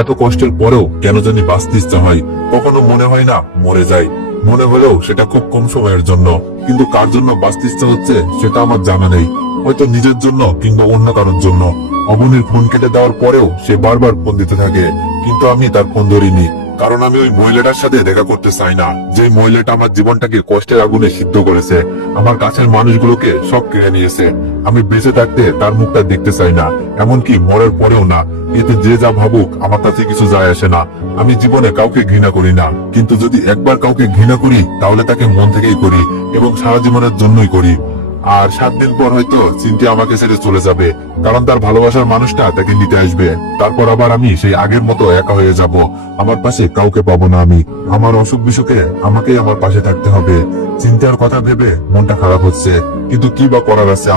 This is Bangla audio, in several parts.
এত কষ্টের পরেও কেন জানি বাঁচতে ইচ্ছা হয়। কখনো মনে হয় না মরে যাই, মনে হলেও সেটা খুব কম সময়ের জন্য। কিন্তু কার জন্য বাঁচতে ইচ্ছা হচ্ছে সেটা আমার জানা নেই, হয়তো নিজের জন্য কিংবা অন্য কারোর জন্য। অবনীর ফোন কেটে দেওয়ার পরেও সে বারবার ফোন দিতে থাকে, কিন্তু আমি তার ফোন ধরিনি, কারণ আমি ওই মহিলাটার সাথে দেখা করতে চাই না, যে মহিলাটা আমার জীবনটাকে কষ্টের আগুনে সিদ্ধ করেছে, আমার কাছের মানুষগুলোকে সব কেড়ে নিয়েছে। আমি বেঁচে থাকতে তার মুখটা দেখতে চাই না, এমনকি মরার পরেও না। এতে যে যা ভাবুক আমার কাছে কিছু যায় আসে না। আমি জীবনে কাউকে ঘৃণা করি না, কিন্তু যদি একবার কাউকে ঘৃণা করি তাহলে তাকে মন থেকেই করি এবং সারা জীবনের জন্যই করি। আর 7 দিন পর হয়তো চিন্তি আমাকে ছেড়ে চলে যাবে, কারণ তার ভালোবাসার মানুষটা তাকে নিতে আসবে। তারপর আবার আমি সেই আগের মতো একা হয়ে যাব, আমার পাশে কাউকে পাবো না আমি। আমার অসুখ বিসুখে আমাকেই আমার পাশে থাকতে হবে। চিন্তার কথা ভেবে মনটা খারাপ হচ্ছে, কিন্তু কি বা করার আছে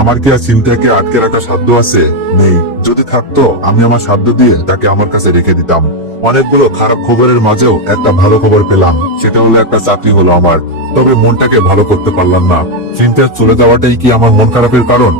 আমার কি আর চিন্তাকে আটকে রাখার সাধ্য আছে? নেই। যদি থাকতো আমি আমার সাধ্য দিয়ে তাকে আমার কাছে রেখে দিতাম। অনেকগুলো খারাপ খবরের মাঝেও একটা ভালো খবর পেলাম, সেটা হলো একটা চাকরি হলো আমার। তবে মনটাকে ভালো করতে পারলাম না। চিন্তার চলে যাওয়াটাই কি আমার মন খারাপের কারণ?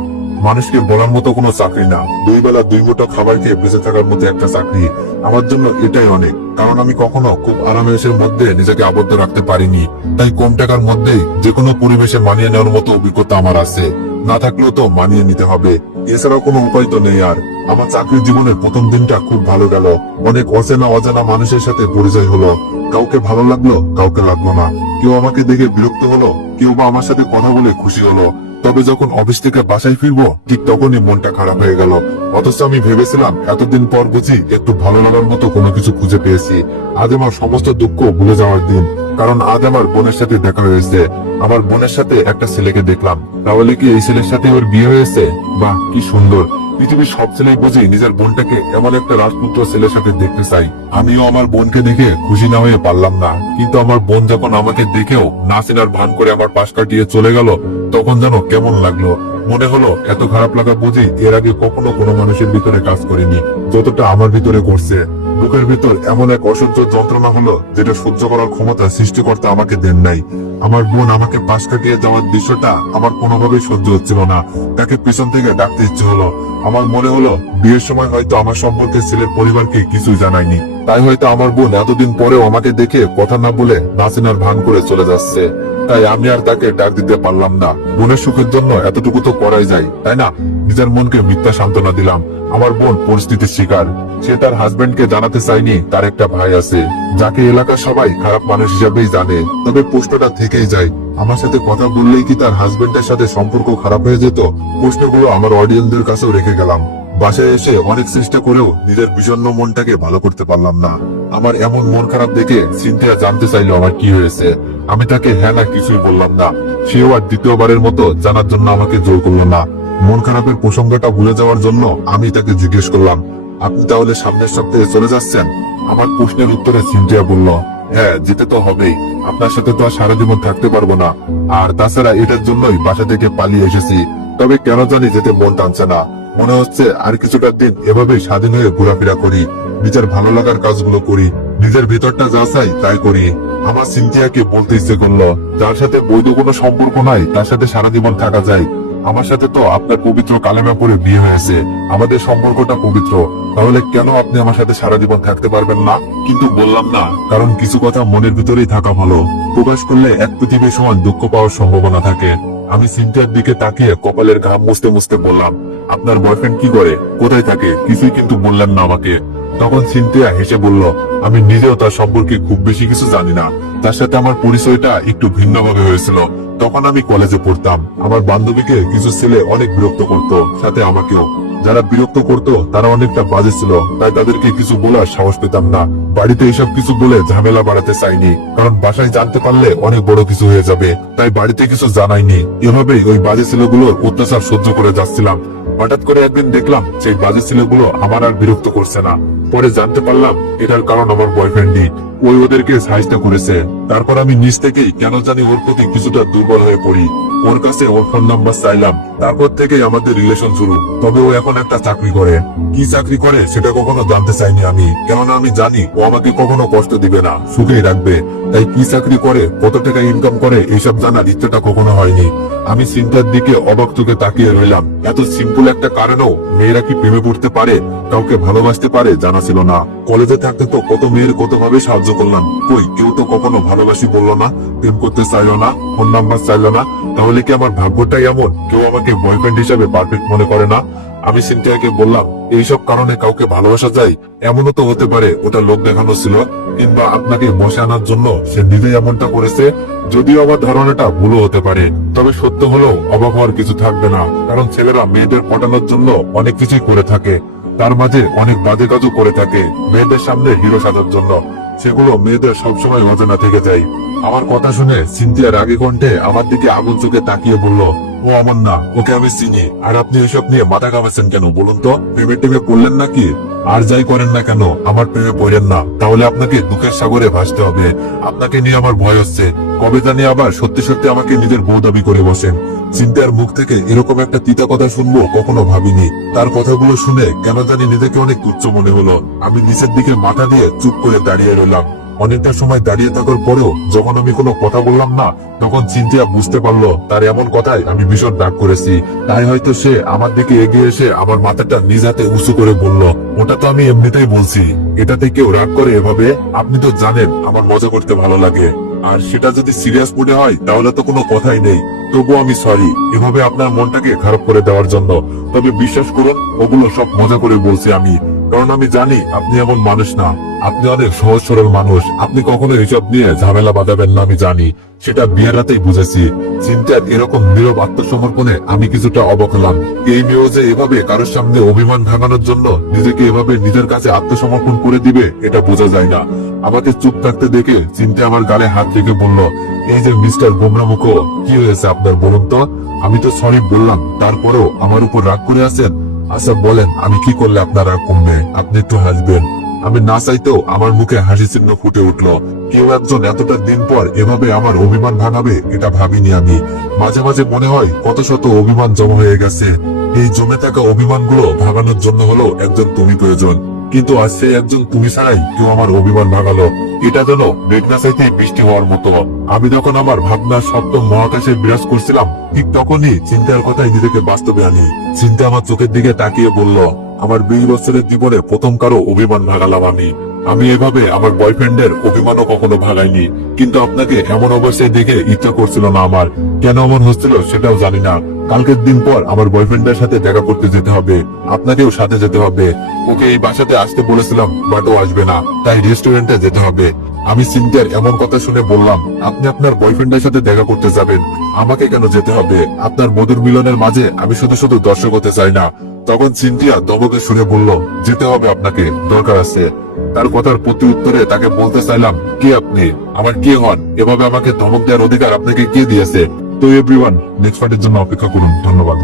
মানুষকে বলার মতো কোনো চাকরি না, 2 বেলা 2 মুঠো খাবার খেয়ে বেঁচে থাকার মতো একটা চাকরি আমার জন্য এটাই অনেক। কারণ আমি কখনো খুব আরামের মধ্যে নিজেকে আবদ্ধ রাখতে পারিনি, তাই কম টাকার মধ্যেই যে কোনো পরিবেশে মানিয়ে নেওয়ার মতো অভিজ্ঞতা আমার আছে। না থাকলেও তো মানিয়ে নিতে হবে, এছাড়াও কোনো উপায় তো নেই আর। আমার চাকরির জীবনের প্রথম দিনটা খুব ভালো গেল। অনেক অচেনা অজানা মানুষের সাথে পরিচয় হলো, কাউকে ভালো লাগলো, কাউকে লাগলো না। কেউ আমাকে দেখে বিরক্ত হলো, কেউ বা আমার সাথে কথা বলে খুশি হলো। তবে যখন অফিস থেকে বাসায় ফিরবো ঠিক তখনই মনটা খারাপ হয়ে গেল। অথচ আমি ভেবেছিলাম এতদিন পর বুঝি একটু ভালো লাগার মতো কোনো কিছু খুঁজে পেয়েছি। আজ আমার সমস্ত দুঃখ ভুলে যাওয়ার দিন, কারণ আজ আমার বোনের সাথে দেখা হয়েছে। আমার বোনের সাথে একটা ছেলেকে দেখলাম। তাহলে কি এই ছেলের সাথে ওর বিয়ে হয়েছে? বাহ, কি সুন্দর। পৃথিবীর সব ছেলেই বুঝি নিজের বোনটাকে এমন একটা রাজপুত্র ছেলের সাথে দেখতে চাই। আমিও আমার বোনকে দেখে খুশি না হয়ে পারলাম না, কিন্তু আমার বোন যখন আমাকে দেখেও না চেনার ভান করে আমার পাশ কাটিয়ে চলে গেল, তখন যেন কেমন লাগলো। মনে হলো এত খারাপ লাগা বুঝি এর আগে কখনো কোনো মানুষের ভিতরে কাজ করিনি, যতটা আমার ভিতরে করছে। বুকের ভিতর এমন এক অসহ্য যন্ত্রণা হলো, যেটা সহ্য করার ক্ষমতা সৃষ্টিকর্তা আমাকে দেন নাই। আমার বোন আমাকে পাশ কাটিয়ে যাওয়ার দৃশ্যটা আমার কোনোভাবেই সহ্য হচ্ছিল না। তাকে পিছন থেকে ডাকতে ইচ্ছে হলো। আমার মনে হলো বিয়ের সময় হয়তো আমার সম্পর্কে ছেলের পরিবারকে কিছুই জানায়নি, তাই হয়তো আমার বোন এতদিন পরেও আমাকে দেখে কথা না বলে নাচেনার ভান করে চলে যাচ্ছে। তাই আমি আর তাকে ডাক দিতে পারলাম না। বোনের সুখের জন্য এতটুকু তো করাই যায়, তাই না? নিজের মনকে মিথ্যা সান্ত্বনা দিলাম। আমার বোন পরিস্থিতির শিকার। সে তার হাজবেন্ডকে জানাতে চায়নি তার একটা ভাই আছে, যাকে এলাকার সবাই খারাপ মানুষ হিসাবেই জানে। তবে প্রশ্নটা থেকেই যায়, আমার সাথে কথা বললেই কি তার হাজবেন্ডের সাথে সম্পর্ক খারাপ হয়ে যেত? প্রশ্নগুলো আমার অডিয়েন্সদের কাছেও রেখে গেলাম। বাসায় এসে অনেক চেষ্টা করেও নিজের বিষণ্ণ মনটাকে ভালো করতে পারলাম না। আমার এমন মন খারাপ দেখে সিনথিয়া জানতে চাইলো আমার কি হয়েছে। আমি তাকে হ্যাঁ না কিছুই বললাম না। সেও আর দ্বিতীয়বারের মতো জানার জন্য আমাকে জোর করলো না। মন খারাপের প্রসঙ্গটা ভুলে যাওয়ার জন্য আমি তাকে জিজ্ঞেস করলাম, আপনি তাহলে সামনের সপ্তাহে চলে যাচ্ছেন? আমার প্রশ্নের উত্তরে সিনথিয়া বলল, হ্যাঁ, যেতে তো হবেই। আপনার সাথে তো আর সারা জীবন থাকতে পারবো না। আর তাছাড়া এটার জন্যই বাসা থেকে পালিয়ে এসেছি। তবে কেন জানি যেতে মন টানছে না। মনে হচ্ছে আর কিছুটা দিন এভাবে স্বাধীন হয়ে ঘোরাফেরা করি, নিজের ভালো লাগার কাজগুলো করি, নিজের ভেতরটা যা চাই তাই করি। আমার সিনথিয়াকে বলতে ইচ্ছে করলো, যার সাথে বৈধ কোনো সম্পর্ক নাই তার সাথে সারা জীবন থাকা যায়। আমার সাথে তো আপনার পবিত্র কালেমা পড়ে বিয়ে হয়েছে, আমাদের সম্পর্কটা পবিত্র। তাহলে কেন আপনি আমার সাথে সারা জীবন থাকতে পারবেন না? কিন্তু বললাম না, কারণ কিছু কথা মনের ভিতরেই থাকা ভালো। প্রকাশ করলে এক পৃথিবীর সমান দুঃখ পাওয়ার সম্ভাবনা থাকে। আমি সিনথিয়ার দিকে তাকিয়ে কপালের ঘাম মুছতে মুছতে বললাম, আপনার বয়ফ্রেন্ড কি করে, কোথায় থাকে? কিছুই কিন্তু বললেন না আমাকে। তখন সিনথিয়া হেসে বলল, আমি নিজেও তার সম্পর্কে খুব বেশি কিছু জানি না। তার সাথে আমার পরিচয়টা একটু ভিন্নভাবে হয়েছিল। তখন আমি কলেজে পড়তাম। আমার বান্ধবীকে কিছু ছেলে অনেক বিরক্ত করতো, সাথে আমাকেও। যারা বিরক্ত করতো তারা অনেকটা বাজে ছিল, তাই তাদেরকে কিছু বলার সাহস পেতাম না। বাড়িতে এসব কিছু বলে ঝামেলা বাড়াতে চাইনি, কারণ বাসায় জানতে পারলে অনেক বড় কিছু হয়ে যাবে, তাই বাড়িতে কিছু জানাইনি। এভাবেই ওই বাজে ছেলেগুলোর অত্যাচার সহ্য করে যাচ্ছিলাম। হঠাৎ করে একদিন দেখলাম সেই বাজে ছেলেগুলো আমার আর বিরক্ত করছে না। পরে জানতে পারলাম এটার কারণ আমার বয়ফ্রেন্ডই। ওই ওদেরকে সাহায্য করেছে। তারপর আমি নিজ থেকেই কেন জানি ওর প্রতি কিছুটা দুর্বল হয়ে পড়ি। ওর কাছে ওর ফোন নাম্বার চাইলাম, তারপর থেকেই আমাদের রিলেশন শুরু। তবে ও এখন একটা চাকরি করে। কি চাকরি করে সেটা কখনো জানতে চাইনি আমি, কেননা আমি জানি ও আমাকে কখনো কষ্ট দিবে না, সুখেই রাখবে। তাই কি চাকরি করে, কত টাকা ইনকাম করে, এইসব জানার ইচ্ছেটা কখনো হয়নি। আমি চিন্তার দিকে অবাক চোখে তাকিয়ে রইলাম। এত সিম্পল একটা কারণেও মেয়েরা কি প্রেমে পড়তে পারে, কাউকে ভালোবাসতে পারে, জানা ছিল না। কলেজে থাকতে তো কত মেয়ের কত ভাবে সাহায্য করলাম, কই কেউ তো কখনো ভালোবাসি বললো না, প্রেম করতে চাইলো না, ফোন নাম্বার চাইলো না। তাহলে কি আমার ভাগ্যটাই এমন, কেউ আমাকে বয়ফ্রেন্ড হিসাবে পারফেক্ট মনে করে না? আমি সিনথিয়াকে বললাম, এইসব কারণে কাউকে ভালোবাসা যায়? এমনও তো হতে পারে ওটা লোক দেখানো ছিল, কিংবা আপনাকে বসে আনার জন্য সে নিজেই এমনটা করেছে। যদিও আমার ধারণাটা ভুলও হতে পারে, তবে সত্য হলেও অবাক হওয়ার কিছু থাকবে না, কারণ ছেলেরা মেয়েদের পটানোর জন্য অনেক কিছুই করে থাকে। তার মাঝে অনেক বাজে কাজও করে থাকে মেয়েদের সামনে হিরো সাজার জন্য। সেগুলো মেয়েদের সবসময় অজানা থেকে যায়। আমার কথা শুনে সিনথিয়া রাগী কণ্ঠে আমার দিকে আগুন চোখে তাকিয়ে বলল, ও আমার না, ওকে আমি চিনি। আর আপনি এসব নিয়ে মাথা ঘামাচ্ছেন কেন বলুন তো? প্রেমে টেমে পড়লেন নাকি? আর যাই করেন না কেন, আমার প্রেমে পড়েন না, তাহলে আপনাকে দুঃখের সাগরে ভাসতে হবে। আপনাকে নিয়ে আমার ভয় হচ্ছে, কবে জানি আবার সত্যি সত্যি আমাকে নিজের বউ দাবি করে বসেন। চিন্তার মুখ থেকে এরকম একটা তিতা কথা শুনবো কখনো ভাবিনি। তার কথাগুলো শুনে কেন জানি নিজেকে অনেক তুচ্ছ মনে হলো। আমি নিচের দিকে মাথা দিয়ে চুপ করে দাঁড়িয়ে রইলাম। অনেকটা সময় দাঁড়িয়ে থাকার পরেও যখন আমি কোনো কথা বললাম না, তখন চিন্তিয়া বুঝতে পারলো তার এমন কথায় আমি ভীষণ রাগ করেছি। তাই হয়তো সে আমার দিকে এগিয়ে এসে আমার মাথাটা নিজ হাতে উঁচু করে বলল, ওটা তো আমি এমনিতেই বলছি, এটাতে কেউ রাগ করে এভাবে? আপনি তো জানেন আমার মজা করতে ভালো লাগে, আর সেটা যদি সিরিয়াস মুডে হয় তাহলে তো কোনো কথাই নেই। তবুও আমি সরি এভাবে আপনার মনটাকে খারাপ করে দেওয়ার জন্য। তবে বিশ্বাস করুন, ওগুলো সব মজা করে বলছি আমি, কারণ আমি জানি আপনি এমন মানুষ না। আপনি অনেক সহজ সরল মানুষ, আপনি কখনো এসব নিয়ে ঝামেলা বাঁধাবেন না, আমি জানি। সেটা বিয়ের রাতেই বুঝেছি। চিন্তার এরকম নীরব আত্মসমর্পণে আমি কিছুটা অবাক হলাম। এই মেয়েও যে এভাবে কারোর সামনে অভিমান ভাঙানোর জন্য নিজেকে এভাবে নিজের কাছে আত্মসমর্পণ করে দিবে, এটা বোঝা যায় না। আমাকে চুপ থাকতে দেখে চিন্তা আমার গালে হাত রেখে বলল, এই যে মিস্টার গোমরা মুখো, কি হয়েছে আপনার বলুন তো? আমি তো সরি বললাম, তারপরেও আমার উপর রাগ করে আছেন। আচ্ছা বলেন, আমি কি করলে আপনার রাগ কমবে? আপনি একটু হাসবেন। আমি না চাইতেও আমার মুখে হাসি চিহ্ন ফুটে উঠলো। কেউ একজন এতটা দিন পর এভাবে আমার অভিমান ভাঙাবে, এটা ভাবিনি আমি। মাঝে মাঝে মনে হয় কত শত অভিমান জমা হয়ে গেছে। এই জমে থাকা অভিমানগুলো ভাঙানোর জন্য হলো একজন তুমি প্রয়োজন, কিন্তু আজ সেই একজন তুমি ছাড়াই কেউ আমার অভিমান ভাঙালো। এটা যেন মেঘনা চাইতে বৃষ্টি হওয়ার মতো। আমি যখন আমার ভাবনার সপ্তম মহাকাশে বিরাজ করছিলাম, ঠিক তখনই চিন্তার কথাই নিজেকে বাস্তবে আনি। চিন্তা আমার চোখের দিকে তাকিয়ে বলল, আমার 20 বছরের জীবনে প্রথম কারো অভিমান ভাঙালাম আমি। আমি এভাবে আমার বয়ফ্রেন্ডের অভিমানও কখনো ভাগাইনি, কিন্তু আপনাকে এমন অবস্থায় দেখে ইচ্ছা করছিল না আমার। কেন এমন হচ্ছিল সেটাও জানি না। কালকের দিন পর আমার বয়ফ্রেন্ডের সাথে দেখা করতে যেতে হবে, আপনাকেও সাথে যেতে হবে। ওকে এই বাসাতে আসতে বলেছিলাম, বাট ও আসবে না, তাই রেস্টুরেন্টে যেতে হবে। আমি সিনথিয়ার এমন কথা শুনে বললাম, আপনি আপনার বয়ফ্রেন্ডের সাথে দেখা করতে যাবেন, আমাকে কেন যেতে হবে? আপনার মধুর মিলনের মাঝে আমি শুধু শুধু দর্শক হতে চাই না। তখন সিনথিয়া দমকে শুনে বলল, যেতে হবে আপনাকে, দরকার আছে। তার কথার প্রতি উত্তরে তাকে বলতে চাইলাম, কে আপনি? আমার কে হন? এভাবে আমাকে ধমক দেওয়ার অধিকার আপনাকে কে দিয়েছে? তো এভরিওয়ান, নেক্সট পার্টের জন্য অপেক্ষা করুন। ধন্যবাদ।